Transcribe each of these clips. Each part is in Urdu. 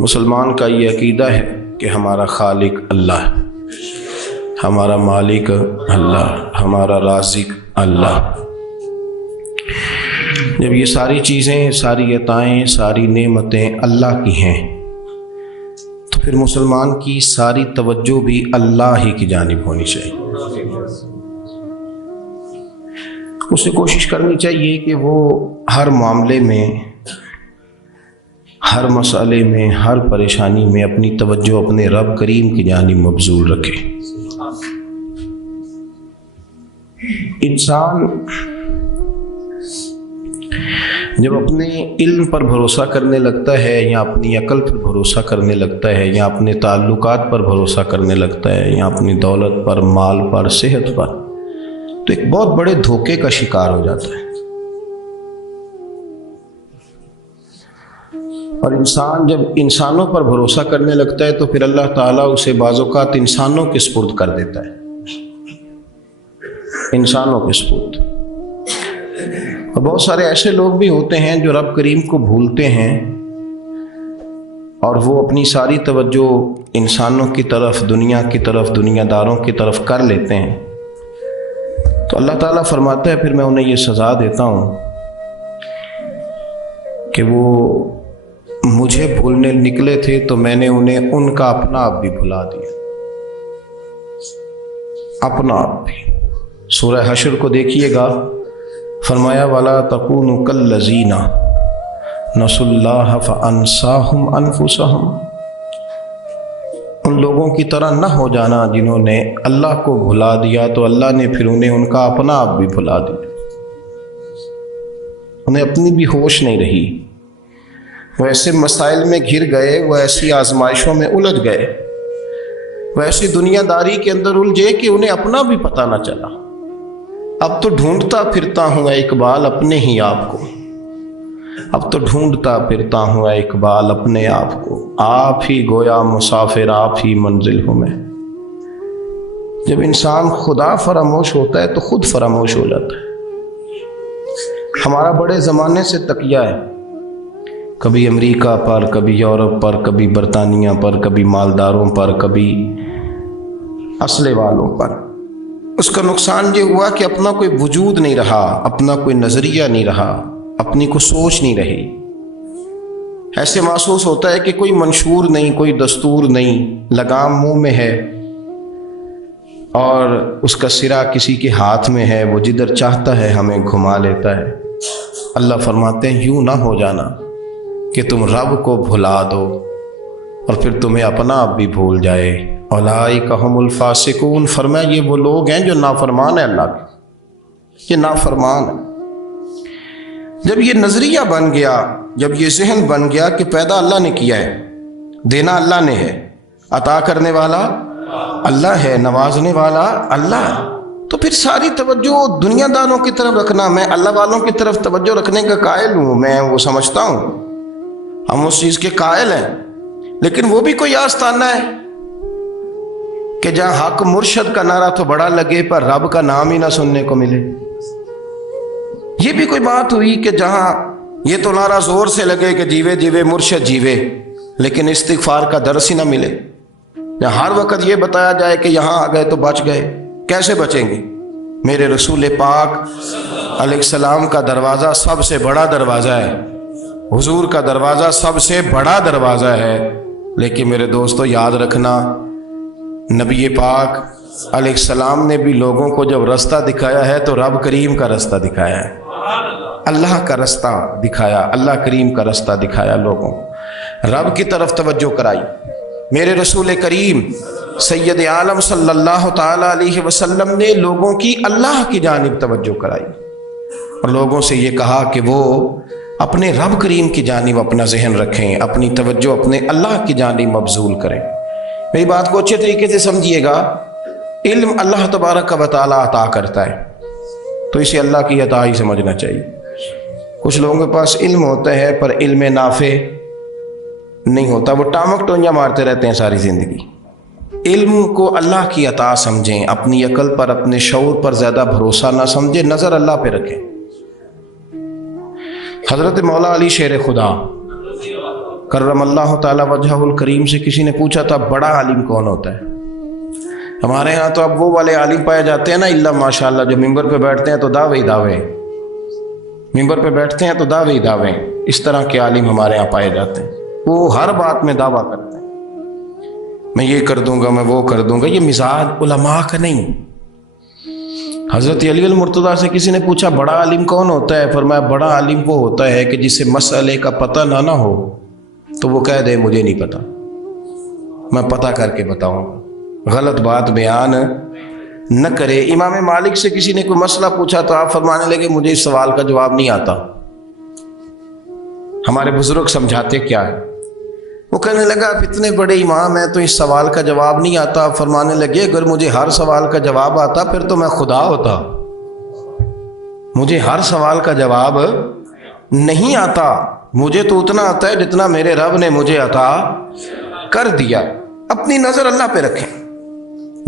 مسلمان کا یہ عقیدہ ہے کہ ہمارا خالق اللہ ہے، ہمارا مالک اللہ، ہمارا رازق اللہ۔ جب یہ ساری چیزیں، ساری عطائیں، ساری نعمتیں اللہ کی ہیں تو پھر مسلمان کی ساری توجہ بھی اللہ ہی کی جانب ہونی چاہیے۔ اسے کوشش کرنی چاہیے کہ وہ ہر معاملے میں، ہر مسئلے میں، ہر پریشانی میں اپنی توجہ اپنے رب کریم کی جانب مبذول رکھے۔ انسان جب اپنے علم پر بھروسہ کرنے لگتا ہے، یا اپنی عقل پر بھروسہ کرنے لگتا ہے، یا اپنے تعلقات پر بھروسہ کرنے لگتا ہے، یا اپنی دولت پر، مال پر، صحت پر، تو ایک بہت بڑے دھوکے کا شکار ہو جاتا ہے۔ اور انسان جب انسانوں پر بھروسہ کرنے لگتا ہے تو پھر اللہ تعالیٰ اسے بعض اوقات انسانوں کے سپرد کر دیتا ہے، انسانوں کے سپرد۔ اور بہت سارے ایسے لوگ بھی ہوتے ہیں جو رب کریم کو بھولتے ہیں اور وہ اپنی ساری توجہ انسانوں کی طرف، دنیا کی طرف، دنیا داروں کی طرف کر لیتے ہیں، تو اللہ تعالیٰ فرماتا ہے پھر میں انہیں یہ سزا دیتا ہوں کہ وہ مجھے بھولنے نکلے تھے تو میں نے انہیں ان کا اپنا آپ بھی بھلا دیا، اپنا آپ بھی۔ سورہ حشر کو دیکھیے گا، فرمایا وَلَا تَكُونُوا كَالَّذِينَ نَسُوا اللَّهَ فَأَنسَاهُمْ أَنفُسَهُمْ، ان لوگوں کی طرح نہ ہو جانا جنہوں نے اللہ کو بھلا دیا تو اللہ نے پھر انہیں ان کا اپنا آپ بھی بھلا دیا، انہیں اپنی بھی ہوش نہیں رہی، وہ ایسے مسائل میں گھر گئے، وہ ایسی آزمائشوں میں الجھ گئے، وہ ایسی دنیا داری کے اندر الجھے کہ انہیں اپنا بھی پتہ نہ چلا۔ اب تو ڈھونڈتا پھرتا ہوں اے اقبال اپنے ہی آپ کو، اب تو ڈھونڈتا پھرتا ہوں اے اقبال اپنے آپ کو، آپ ہی گویا مسافر، آپ ہی منزل ہوں میں۔ جب انسان خدا فراموش ہوتا ہے تو خود فراموش ہو جاتا ہے۔ ہمارا بڑے زمانے سے تکیہ ہے، کبھی امریکہ پر، کبھی یورپ پر، کبھی برطانیہ پر، کبھی مالداروں پر، کبھی اسلحے والوں پر۔ اس کا نقصان یہ ہوا کہ اپنا کوئی وجود نہیں رہا، اپنا کوئی نظریہ نہیں رہا، اپنی کوئی سوچ نہیں رہی۔ ایسے محسوس ہوتا ہے کہ کوئی منشور نہیں، کوئی دستور نہیں، لگام منہ میں ہے اور اس کا سرا کسی کے ہاتھ میں ہے، وہ جدھر چاہتا ہے ہمیں گھما لیتا ہے۔ اللہ فرماتے ہیں یوں نہ ہو جانا کہ تم رب کو بھلا دو اور پھر تمہیں اپنا آپ بھی بھول جائے۔ اولئک ھم الفاسقون، فرمایا یہ وہ لوگ ہیں جو نافرمان ہیں اللہ کے، یہ نافرمان ہیں۔ جب یہ نظریہ بن گیا، جب یہ ذہن بن گیا کہ پیدا اللہ نے کیا ہے، دینا اللہ نے ہے، عطا کرنے والا اللہ ہے، نوازنے والا اللہ ہے، تو پھر ساری توجہ دنیا داروں کی طرف رکھنا، میں اللہ والوں کی طرف توجہ رکھنے کا قائل ہوں، میں وہ سمجھتا ہوں، ہم اس چیز کے قائل ہیں، لیکن وہ بھی کوئی آستانہ ہے کہ جہاں حق مرشد کا نعرہ تو بڑا لگے پر رب کا نام ہی نہ سننے کو ملے۔ یہ بھی کوئی بات ہوئی کہ جہاں یہ تو نعرہ زور سے لگے کہ جیوے جیوے مرشد جیوے، لیکن استغفار کا درس ہی نہ ملے۔ جہاں ہر وقت یہ بتایا جائے کہ یہاں آ گئے تو بچ گئے، کیسے بچیں گے؟ میرے رسول پاک علیہ السلام کا دروازہ سب سے بڑا دروازہ ہے، حضور کا دروازہ سب سے بڑا دروازہ ہے، لیکن میرے دوستو یاد رکھنا، نبی پاک علیہ السلام نے بھی لوگوں کو جب رستہ دکھایا ہے تو رب کریم کا رستہ دکھایا ہے، اللہ کا رستہ دکھایا، اللہ کریم کا رستہ دکھایا، لوگوں رب کی طرف توجہ کرائی۔ میرے رسول کریم سید عالم صلی اللہ تعالی علیہ وسلم نے لوگوں کی اللہ کی جانب توجہ کرائی اور لوگوں سے یہ کہا کہ وہ اپنے رب کریم کی جانب اپنا ذہن رکھیں، اپنی توجہ اپنے اللہ کی جانب مبذول کریں۔ میری بات کو اچھے طریقے سے سمجھیے گا، علم اللہ تبارک و تعالیٰ عطا کرتا ہے تو اسے اللہ کی عطا ہی سمجھنا چاہیے۔ کچھ لوگوں کے پاس علم ہوتا ہے پر علم نافع نہیں ہوتا، وہ ٹامک ٹونجا مارتے رہتے ہیں ساری زندگی۔ علم کو اللہ کی عطا سمجھیں، اپنی عقل پر، اپنے شعور پر زیادہ بھروسہ نہ سمجھیں، نظر اللہ پہ رکھیں۔ حضرت مولا علی شیر خدا کرم اللہ تعالی وجہہ الکریم سے کسی نے پوچھا تھا بڑا عالم کون ہوتا ہے؟ ہمارے ہاں تو اب وہ والے عالم پائے جاتے ہیں نا اللہ ماشاءاللہ، جو ممبر پہ بیٹھتے ہیں تو دعوے ہی دعوے، ممبر پہ بیٹھتے ہیں تو دعوے ہی دعوے، اس طرح کے عالم ہمارے ہاں پائے جاتے ہیں۔ وہ ہر بات میں دعویٰ کرتے ہیں، میں یہ کر دوں گا، میں وہ کر دوں گا۔ یہ مزاج علماء کا نہیں۔ حضرت علی المرتضیٰ سے کسی نے پوچھا بڑا عالم کون ہوتا ہے؟ فرمایا بڑا عالم وہ ہوتا ہے کہ جسے مسئلے کا پتہ نہ ہو تو وہ کہہ دے مجھے نہیں پتا، میں پتہ کر کے بتاؤں گا، غلط بات بیان نہ کرے۔ امام مالک سے کسی نے کوئی مسئلہ پوچھا تو آپ فرمانے لگے مجھے اس سوال کا جواب نہیں آتا، ہمارے بزرگ سمجھاتے کیا ہے؟ وہ کہنے لگا آپ اتنے بڑے امام ہیں تو اس سوال کا جواب نہیں آتا۔ آپ فرمانے لگے اگر مجھے ہر سوال کا جواب آتا پھر تو میں خدا ہوتا، مجھے ہر سوال کا جواب نہیں آتا، مجھے تو اتنا آتا ہے جتنا میرے رب نے مجھے عطا کر دیا۔ اپنی نظر اللہ پہ رکھیں،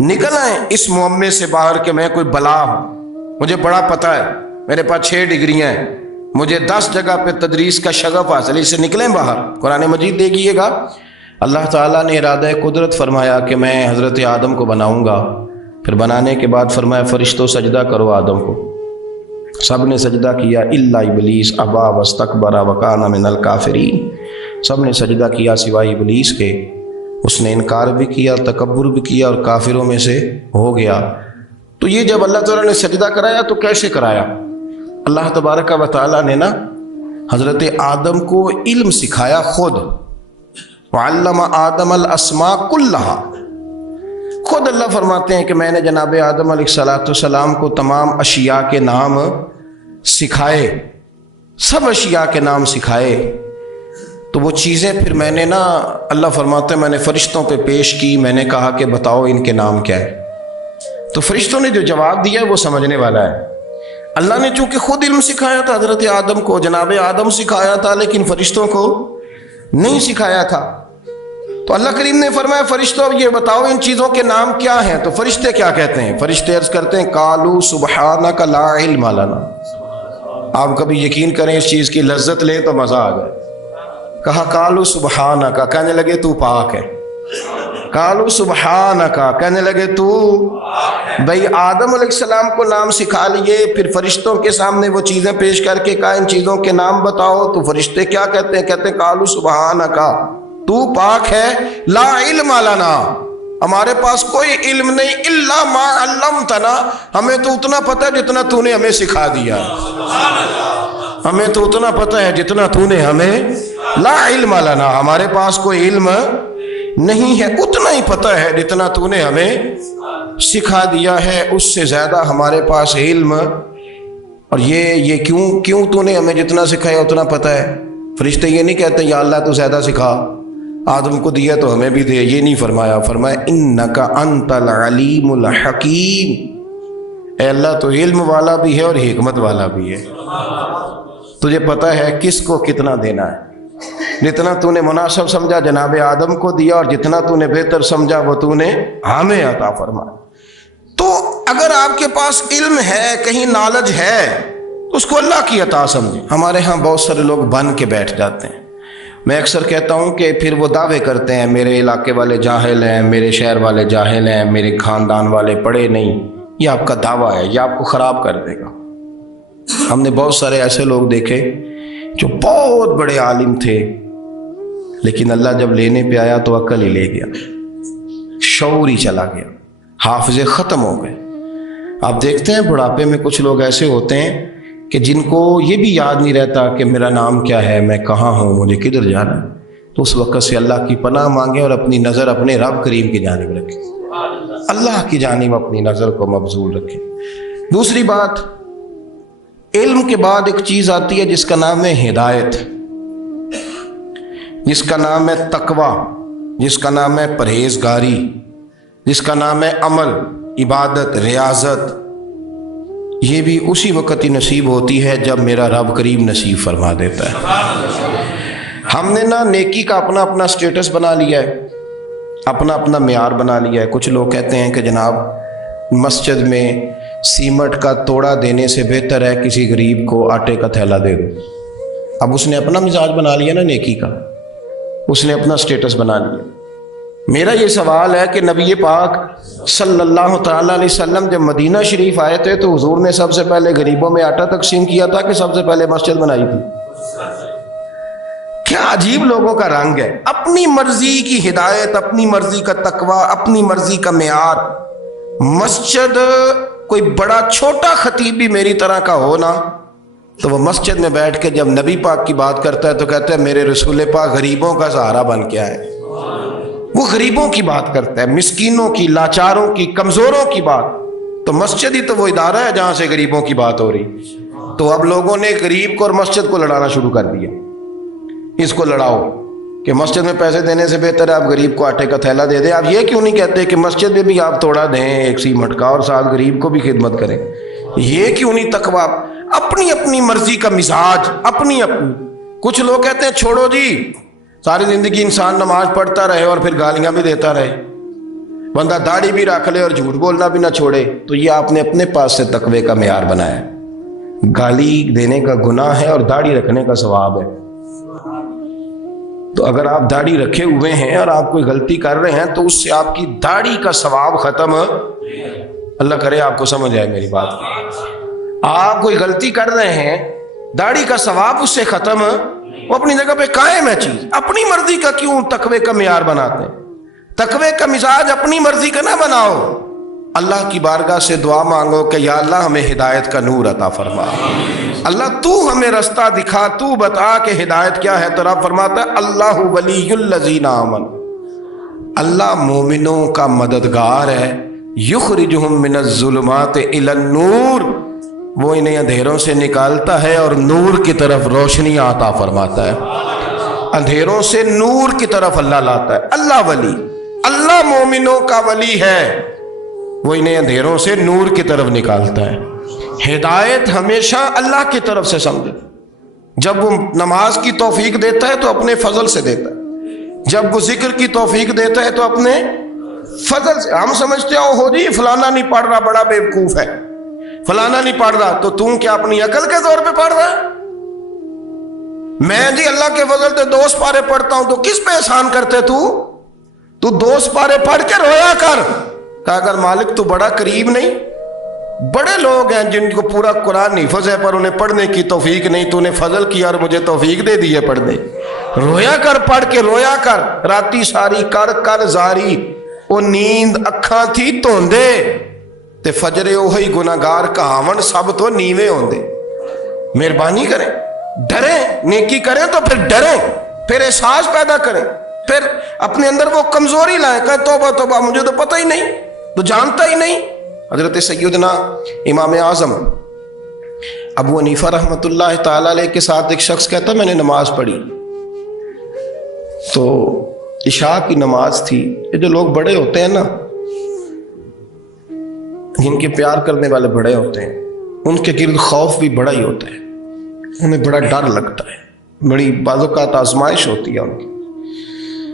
نکل آئیں اس معمے سے باہر کہ میں کوئی بلا ہوں، مجھے بڑا پتہ ہے، میرے پاس 6 ڈگریاں ہیں، مجھے 10 جگہ پہ تدریس کا شغف حاصل ہے، اس سے نکلیں باہر۔ قرآن مجید دیکھیے گا، اللہ تعالیٰ نے ارادہ قدرت فرمایا کہ میں حضرت آدم کو بناؤں گا، پھر بنانے کے بعد فرمایا فرشتوں سجدہ کرو آدم کو، سب نے سجدہ کیا الا ابلیس ابا واستکبر وکان من الکافرین، سب نے سجدہ کیا سوائے ابلیس کے، اس نے انکار بھی کیا، تکبر بھی کیا اور کافروں میں سے ہو گیا۔ تو یہ جب اللہ تعالیٰ نے سجدہ کرایا تو کیسے کرایا؟ اللہ تبارک و تعالیٰ نے نا حضرت آدم کو علم سکھایا خود، وعلم آدم الاسماء کلہا، خود اللہ فرماتے ہیں کہ میں نے جناب آدم علیہ السلام کو تمام اشیاء کے نام سکھائے، سب اشیاء کے نام سکھائے۔ تو وہ چیزیں پھر میں نے نا، اللہ فرماتے ہیں میں نے فرشتوں پہ پیش کی، میں نے کہا کہ بتاؤ ان کے نام کیا ہے، تو فرشتوں نے جو جواب دیا وہ سمجھنے والا ہے۔ اللہ نے چونکہ خود علم سکھایا تھا حضرت آدم کو، جناب آدم سکھایا تھا، لیکن فرشتوں کو نہیں سکھایا تھا۔ تو اللہ کریم نے فرمایا فرشتوں اب یہ بتاؤ ان چیزوں کے نام کیا ہیں؟ تو فرشتے کیا کہتے ہیں؟ فرشتے عرض کرتے ہیں قالوا سبحانک لا علم لنا۔ آپ کبھی یقین کریں اس چیز کی لذت لیں تو مزہ آ جائے۔ کہا قالوا سبحانک، کہنے لگے تو پاک ہے، قالوا سبحانک، کہنے لگے تو، بھئی آدم علیہ السلام کو نام سکھا لیے، پھر فرشتوں کے سامنے وہ چیزیں پیش کر کے کہا ان چیزوں کے نام بتاؤ، تو فرشتے کیا کہتے ہیں؟ کہتے ہیں قالوا سبحانک، تو پاک ہے، لا علم لنا، ہمارے پاس کوئی علم نہیں، الا ما علمتنا، ہمیں تو اتنا پتہ ہے جتنا تو نے ہمیں سکھا دیا، ہمیں تو اتنا پتہ ہے جتنا تو نے ہمیں، لا علم لنا، ہمارے پاس کوئی علم نہیں ہے، اتنا ہی پتہ ہے جتنا تو نے ہمیں سکھا دیا ہے، اس سے زیادہ ہمارے پاس علم۔ اور یہ کیوں تو نے ہمیں جتنا سکھایا اتنا پتہ ہے؟ فرشتے یہ نہیں کہتے یا اللہ تو زیادہ سکھا، آدم کو دیا تو ہمیں بھی دے، یہ نہیں فرمایا، فرمایا انک انت العلیم الحکیم، اے اللہ تو علم والا بھی ہے اور حکمت والا بھی ہے، تجھے پتہ ہے کس کو کتنا دینا ہے، جتنا تو نے مناسب سمجھا جناب آدم کو دیا، اور جتنا تو نے بہتر سمجھا وہ تو نے ہمیں عطا فرمایا۔ تو اگر آپ کے پاس علم ہے، کہیں نالج ہے، اس کو اللہ کی عطا سمجھیں۔ ہمارے ہاں بہت سارے لوگ بن کے بیٹھ جاتے ہیں، میں اکثر کہتا ہوں کہ پھر وہ دعوے کرتے ہیں میرے علاقے والے جاہل ہیں، میرے شہر والے جاہل ہیں، میرے خاندان والے پڑھے نہیں۔ یہ آپ کا دعویٰ ہے، یہ آپ کو خراب کر دے گا۔ ہم نے بہت سارے ایسے لوگ دیکھے جو بہت بڑے عالم تھے، لیکن اللہ جب لینے پہ آیا تو عقل ہی لے گیا، شعور ہی چلا گیا، حافظے ختم ہو گئے۔ آپ دیکھتے ہیں بڑھاپے میں کچھ لوگ ایسے ہوتے ہیں کہ جن کو یہ بھی یاد نہیں رہتا کہ میرا نام کیا ہے، میں کہاں ہوں، مجھے کدھر جانا ہے۔ تو اس وقت سے اللہ کی پناہ مانگیں اور اپنی نظر اپنے رب کریم کی جانب رکھیں، اللہ کی جانب اپنی نظر کو مبذول رکھیں۔ دوسری بات، علم کے بعد ایک چیز آتی ہے جس کا نام ہے ہدایت، جس کا نام ہے تقوی، جس کا نام ہے پرہیزگاری، جس کا نام ہے عمل، عبادت، ریاضت۔ یہ بھی اسی وقت ہی نصیب ہوتی ہے جب میرا رب کریم نصیب فرما دیتا ہے۔ ہم نے نا نیکی کا اپنا اپنا سٹیٹس بنا لیا ہے، اپنا اپنا معیار بنا لیا ہے۔ کچھ لوگ کہتے ہیں کہ جناب مسجد میں سیمٹ کا توڑا دینے سے بہتر ہے کسی غریب کو آٹے کا تھیلا دے دو۔ اب اس نے اپنا مزاج بنا لیا نا نیکی کا، اس نے اپنا سٹیٹس بنا لیا۔ میرا یہ سوال ہے کہ نبی پاک صلی اللہ تعالیٰ علیہ وسلم جب مدینہ شریف آئے تھے تو حضور نے سب سے پہلے غریبوں میں آٹا تقسیم کیا تھا کہ سب سے پہلے مسجد بنائی تھی؟ کیا عجیب لوگوں کا رنگ ہے، اپنی مرضی کی ہدایت، اپنی مرضی کا تقوی، اپنی مرضی کا معیار۔ مسجد کوئی بڑا چھوٹا خطیب بھی میری طرح کا ہو نا تو وہ مسجد میں بیٹھ کے جب نبی پاک کی بات کرتا ہے تو کہتا ہے میرے رسول پاک غریبوں کا سہارا بن کے آئے۔ وہ غریبوں کی بات کرتا ہے، مسکینوں کی، لاچاروں کی، کمزوروں کی بات۔ تو مسجد ہی تو وہ ادارہ ہے جہاں سے غریبوں کی بات ہو رہی۔ تو اب لوگوں نے غریب کو اور مسجد کو لڑانا شروع کر دیا، اس کو لڑاؤ کہ مسجد میں پیسے دینے سے بہتر ہے آپ غریب کو آٹے کا تھیلا دے دیں۔ آپ یہ کیوں نہیں کہتے کہ مسجد میں بھی آپ تھوڑا دیں ایک سیمٹ کا اور ساتھ غریب کو بھی خدمت کریں؟ یہ کیوں نہیں تقویٰ؟ اپنی اپنی مرضی کا مزاج، اپنی اپنی۔ کچھ لوگ کہتے ہیں چھوڑو جی، ساری زندگی انسان نماز پڑھتا رہے اور پھر گالیاں بھی دیتا رہے، بندہ داڑھی بھی رکھ لے اور جھوٹ بولنا بھی نہ چھوڑے۔ تو یہ آپ نے اپنے پاس سے تقوی کا معیار بنایا ہے۔ گالی دینے کا گناہ ہے اور داڑھی رکھنے کا ثواب ہے۔ تو اگر آپ داڑھی رکھے ہوئے ہیں اور آپ کوئی غلطی کر رہے ہیں تو اس سے آپ کی داڑھی کا ثواب ختم، اللہ کرے آپ کو سمجھ آئے میری بات۔ آپ کوئی غلطی کر رہے ہیں، داڑھی کا ثواب اس سے ختم، وہ اپنی جگہ پہ قائم ہے چیز۔ اپنی مرضی کا کیوں تقوی کا معیار بناتے ہیں؟ تقوی کا مزاج اپنی مرضی کا نہ بناؤ۔ اللہ کی بارگاہ سے دعا مانگو کہ یا اللہ ہمیں ہدایت کا نور عطا فرما، اللہ تو ہمیں رستہ دکھا، تو بتا کہ ہدایت کیا ہے۔ تو رب فرماتا ہے اللہ ولی الذین آمنوا، اللہ مومنوں کا مددگار ہے، یخرجہم من الظلمات الی النور، وہ انہیں اندھیروں سے نکالتا ہے اور نور کی طرف روشنی عطا فرماتا ہے۔ اندھیروں سے نور کی طرف اللہ لاتا ہے۔ اللہ ولی، اللہ مومنوں کا ولی ہے، وہ انہیں اندھیروں سے نور کی طرف نکالتا ہے۔ ہدایت ہمیشہ اللہ کی طرف سے سمجھے۔ جب وہ نماز کی توفیق دیتا ہے تو اپنے فضل سے دیتا ہے، جب وہ ذکر کی توفیق دیتا ہے تو اپنے فضل سے۔ ہم سمجھتے ہو جی فلانا نہیں پڑھ رہا بڑا بیوقوف ہے، فلانا نہیں پڑھ رہا، تو تم کیا اپنی عقل کے طور پہ پڑھ رہا ہے؟ میں جی اللہ کے فضل سے 2 سپارے پڑھتا ہوں، تو کس پہ احسان کرتے تو 2 سپارے پڑھ کے رویا کر۔ کہا اگر مالک تو بڑا قریب نہیں، بڑے لوگ ہیں جن کو پورا قرآن حفظ ہے پر انہیں پڑھنے کی توفیق نہیں، تو انہیں فضل کیا اور مجھے توفیق دے دی ہے پڑھنے۔ رویا کر، پڑھ کے رویا کر، راتی ساری کر کر زاری، وہ نیند اکھاں تھی توندے تے فجرے اوہی گناہگار کہاون سب تو نیوے ہوندے۔ مہربانی کریں، ڈریں، نیکی کریں تو پھر ڈریں، پھر احساس پیدا کریں، پھر اپنے اندر وہ کمزوری لائیں کہ توبہ توبہ مجھے تو پتہ ہی نہیں، تو جانتا ہی نہیں۔ حضرت سیدنا امام اعظم ابو حنیفہ رحمۃ اللہ تعالی علیہ کے ساتھ ایک شخص کہتا میں نے نماز پڑھی، تو عشاء کی نماز تھی۔ یہ جو لوگ بڑے ہوتے ہیں نا، جن کے پیار کرنے والے بڑے ہوتے ہیں، ان کے گرد خوف بھی بڑا ہی ہوتا ہے، انہیں بڑا ڈر لگتا ہے، بڑی بعض اوقات آزمائش ہوتی ہے ان کی۔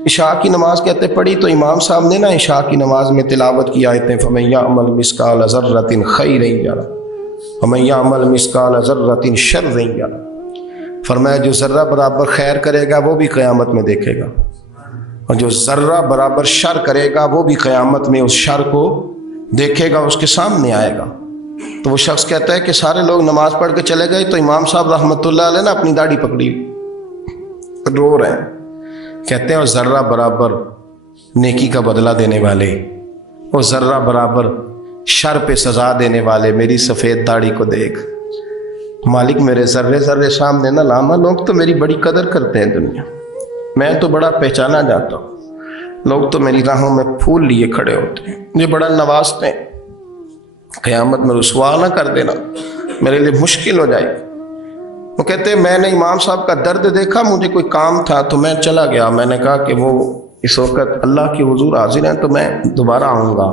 عشاء کی نماز کہتے پڑھی تو امام صاحب نے نا عشاء کی نماز میں تلاوت کی آیتیں فَمَن يَعْمَلْ مِثْقَالَ ذَرَّةٍ خَيْرًا يَرَهُ وَمَن يَعْمَلْ مِثْقَالَ ذَرَّةٍ شَرًّا يَرَهُ، فرمایا جو ذرہ برابر خیر کرے گا وہ بھی قیامت میں دیکھے گا، اور جو ذرہ برابر شر کرے گا وہ بھی قیامت میں اس شر کو دیکھے گا، اس کے سامنے آئے گا۔ تو وہ شخص کہتا ہے کہ سارے لوگ نماز پڑھ کے چلے گئے تو امام صاحب رحمۃ اللہ علیہ نے اپنی داڑھی پکڑی، رو رہے ہیں، کہتے ہیں اور ذرہ برابر نیکی کا بدلہ دینے والے، اور ذرہ برابر شر پہ سزا دینے والے میری سفید داڑھی کو دیکھ، مالک میرے ذرے ذرے سامنے نہ لاما، لوگ تو میری بڑی قدر کرتے ہیں دنیا، میں تو بڑا پہچانا جاتا ہوں، لوگ تو میری راہوں میں پھول لیے کھڑے ہوتے ہیں، مجھے بڑا نوازتے ہیں، قیامت میں رسوا نہ کر دینا، میرے لیے مشکل ہو جائے۔ وہ کہتے ہیں میں نے امام صاحب کا درد دیکھا، مجھے کوئی کام تھا تو میں چلا گیا، میں نے کہا کہ وہ اس وقت اللہ کے حضور حاضر ہیں تو میں دوبارہ آؤں گا۔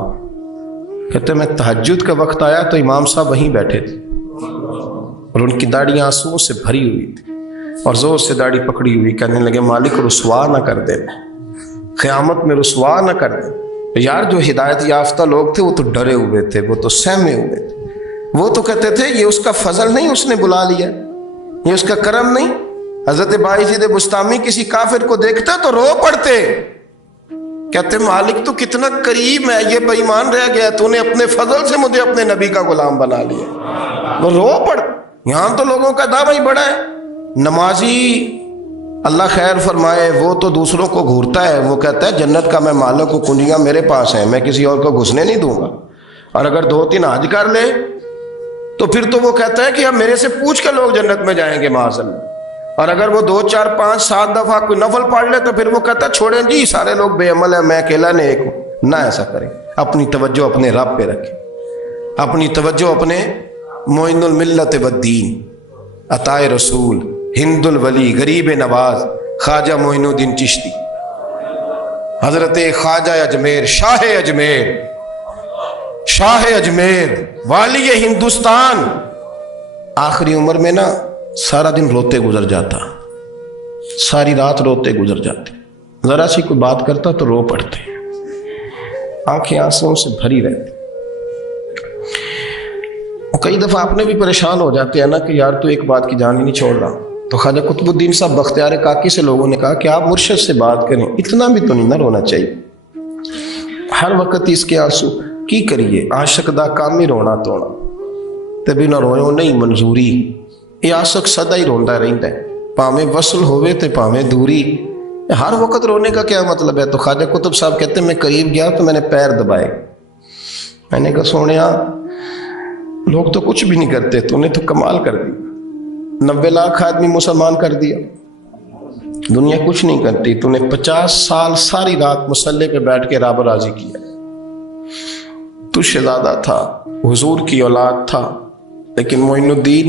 کہتے ہیں میں تہجد کا وقت آیا تو امام صاحب وہیں بیٹھے تھے اور ان کی داڑھی آنسوؤں سے بھری ہوئی تھی اور زور سے داڑھی پکڑی ہوئی، کہنے لگے مالک رسوا نہ کر دے، قیامت میں رسوا نہ کر دے۔ یار جو ہدایت یافتہ لوگ تھے وہ تو ڈرے ہوئے تھے، وہ تو سہمے ہوئے تھے، وہ تو کہتے تھے یہ اس کا فضل نہیں، اس نے بلا لیا، یہ اس کا کرم نہیں، حضرت باعزید بستامی کسی کافر کو دیکھتا تو رو پڑتے، کہتے مالک تو کتنا کریم ہے، یہ بے ایمان رہ گیا، تو نے اپنے فضل سے مجھے اپنے نبی کا غلام بنا لیا۔ وہ رو پڑ۔ یہاں تو لوگوں کا دعویٰ ہی بڑا ہے۔ نمازی اللہ خیر فرمائے وہ تو دوسروں کو گھورتا ہے، وہ کہتا ہے جنت کا میں مالک ہوں، کنجیاں میرے پاس ہیں، میں کسی اور کو گھسنے نہیں دوں گا۔ اور اگر 2-3 حج کر لے تو پھر تو وہ کہتا ہے کہ اب میرے سے پوچھ کے لوگ جنت میں جائیں گے معاذ اللہ۔ اور اگر وہ 2 4 5 7 دفعہ کوئی نفل پڑھ لے تو پھر وہ کہتا ہے چھوڑیں جی سارے لوگ بے عمل ہیں، میں اکیلا نیک ہوں۔ نہ ایسا کریں، اپنی توجہ اپنے رب پہ رکھیں، اپنی توجہ اپنے معین الملت والدین، عطا رسول، ہند الولی، غریب نواز، خواجہ معین الدین چشتی، حضرت خواجہ اجمیر، شاہ اجمیر، شاہ اجمیر، والی ہندوستان۔ آخری عمر میں نا سارا دن روتے گزر جاتا، ساری رات روتے گزر جاتے، ذرا سی کوئی بات کرتا تو رو پڑتے، آنکھیں آنسوں سے بھری رہتی۔ کئی دفعہ آپ نے بھی پریشان ہو جاتے ہیں نا کہ یار تو ایک بات کی جان ہی نہیں چھوڑ رہا۔ تو خواجہ قطب الدین صاحب بختیار کاکی سے لوگوں نے کہا کہ آپ مرشد سے بات کریں، اتنا بھی تو نہیں نہ رونا چاہیے، ہر وقت اس کے آنسو کی کریے، عاشق دا کام ہی رونا توڑا، تبھی نہ روئے نہیں منظوری۔ یہ عاشق سدا ہی روندا رہتا ہے، پاویں وصل ہوئے تے پاویں دوری، ہر وقت رونے کا کیا مطلب ہے؟ تو خواجہ قطب صاحب کہتے ہیں میں قریب گیا تو میں نے پیر دبائے، میں نے کہا سونیا لوگ تو کچھ بھی نہیں کرتے، تو نے تو کمال کر دی، 90 لاکھ آدمی مسلمان کر دیا، دنیا کچھ نہیں کرتی، تو نے 50 سال ساری رات مصلے پہ بیٹھ کے رب راضی کیا۔ تو شہزادہ تھا، حضور کی اولاد تھا، لیکن معین الدین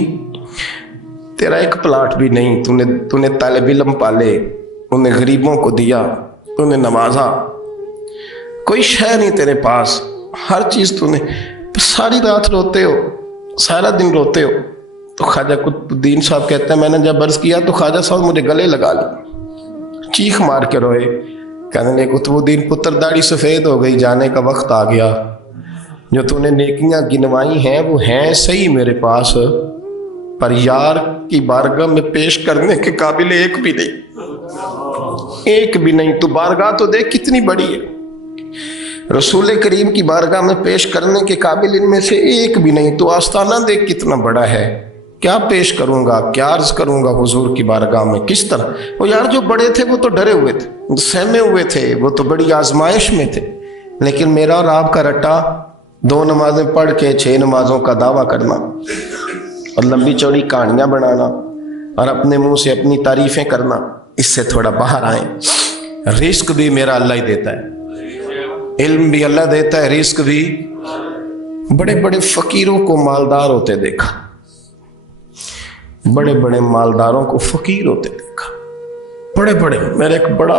تیرا ایک پلاٹ بھی نہیں، تو نے طالب علم پالے، انہیں غریبوں کو دیا، انہیں نوازا، کوئی شے نہیں تیرے پاس، ہر چیز تو نے، ساری رات روتے ہو، سارا دن روتے ہو۔ تو خواجہ قطب الدین صاحب کہتے ہیں میں نے جب عرض کیا تو خواجہ صاحب مجھے گلے لگا لی، چیخ مار کے روئے، کہنے لگے قطب الدین پتر داڑھی سفید ہو گئی، جانے کا وقت آ گیا، جو تو نے نیکیاں گنوائی ہیں وہ ہیں صحیح میرے پاس، پر یار کی بارگاہ میں پیش کرنے کے قابل ایک بھی نہیں، ایک بھی نہیں۔ تو بارگاہ تو دیکھ کتنی بڑی ہے، رسول کریم کی بارگاہ میں پیش کرنے کے قابل ان میں سے ایک بھی نہیں، تو آستانہ دیکھ کتنا بڑا ہے، کیا پیش کروں گا، کیا عرض کروں گا حضور کی بارگاہ میں، کس طرح؟ وہ یار جو بڑے تھے وہ تو ڈرے ہوئے تھے، سہمے ہوئے تھے، وہ تو بڑی آزمائش میں تھے، لیکن میرا اور آپ کا رٹا 2 نمازیں پڑھ کے 6 نمازوں کا دعویٰ کرنا اور لمبی چوڑی کہانیاں بنانا اور اپنے منہ سے اپنی تعریفیں کرنا، اس سے تھوڑا باہر آئیں۔ رزق بھی میرا اللہ ہی دیتا ہے، علم بھی اللہ دیتا ہے، رزق بھی۔ بڑے بڑے فقیروں کو مالدار ہوتے دیکھا، بڑے بڑے مالداروں کو فقیر ہوتے دیکھا، بڑے بڑے، میرے ایک بڑا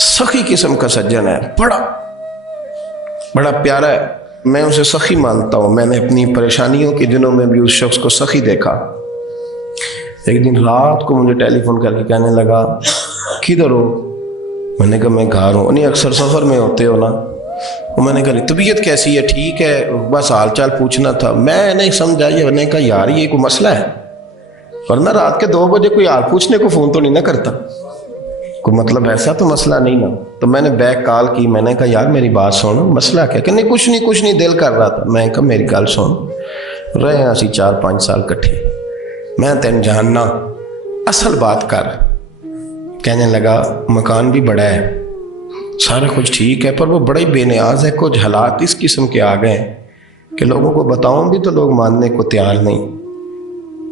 سخی قسم کا سجن ہے، بڑا پیارا ہے، میں اسے سخی مانتا ہوں، میں نے اپنی پریشانیوں کے دنوں میں بھی اس شخص کو سخی دیکھا۔ ایک دن رات کو مجھے ٹیلی فون کر کے کہنے لگا کدھر ہو؟ میں نے کہا میں گھر ہوں۔ نہیں اکثر سفر میں ہوتے ہو نا؟ میں نے کہا طبیعت کیسی ہے؟ ٹھیک ہے، بس حال چال پوچھنا تھا۔ میں نہیں سمجھا، میں نے کہا یار یہ کوئی مسئلہ ہے، ورنہ رات کے 2 بجے کوئی حال پوچھنے کو فون تو نہیں نہ کرتا، کوئی مطلب ایسا تو مسئلہ نہیں نا؟ تو میں نے بیک کال کی، میں نے کہا یار میری بات سن، مسئلہ کیا؟ کہ نہیں کچھ نہیں دل کر رہا تھا۔ میں کہا میری گل سن، رہے ہیں اسی 4-5 سال کٹھے، میں تین جاننا، اصل بات کر۔ کہنے لگا مکان بھی بڑا ہے، سارا کچھ ٹھیک ہے، پر وہ بڑا ہی بے نیاز ہے، کچھ حالات اس قسم کے آ گئے ہیں کہ لوگوں کو بتاؤں بھی تو لوگ ماننے کو تیار نہیں،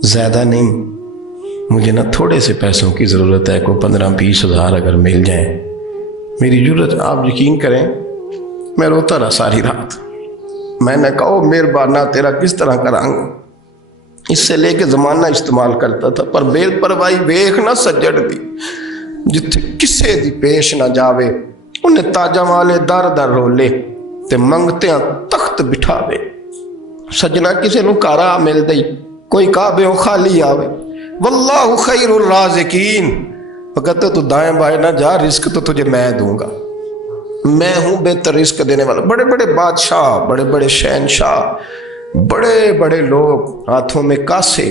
زیادہ نہیں، مجھے نا تھوڑے سے پیسوں کی ضرورت ہے، کوئی 15-20 ہزار اگر مل جائیں، میری ضرورت۔ آپ یقین کریں میں روتا رہا ساری رات۔ میں نے کہا مہربانہ تیرا کس طرح کراں گا، اس سے لے کے زمانہ استعمال کرتا تھا، پر بے پرواہی ویکھ نہ سجڑ دی، جتھے کسے دی پیش نہ جاوے، انہیں تاجاں والے در در رولے تے منگتیاں تخت بٹھاوے۔ سجنا کسے نو کارا مل دئی، کوئی کعبے خالی آوے، واللہ خیر الرازقین، وقت تو دائیں بائیں نہ جا، رزق تو تجھے میں دوں گا، میں ہوں بہتر رزق دینے والا۔ بڑے بڑے بادشاہ، بڑے بڑے شہنشاہ، بڑے بڑے لوگ، ہاتھوں میں کاسے،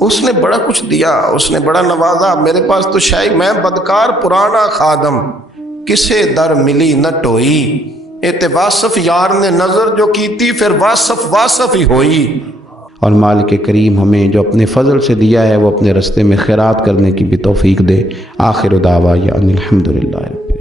اس نے بڑا کچھ دیا، اس نے بڑا نوازا۔ میرے پاس تو شاید میں بدکار پرانا خادم، کسے در ملی نہ ٹوئی، واصف یار نے نظر جو کی تھی پھر واصف ہی ہوئی۔ اور مالک کریم ہمیں جو اپنے فضل سے دیا ہے وہ اپنے رستے میں خیرات کرنے کی بھی توفیق دے۔ آخر دعوانا ان الحمدللہ۔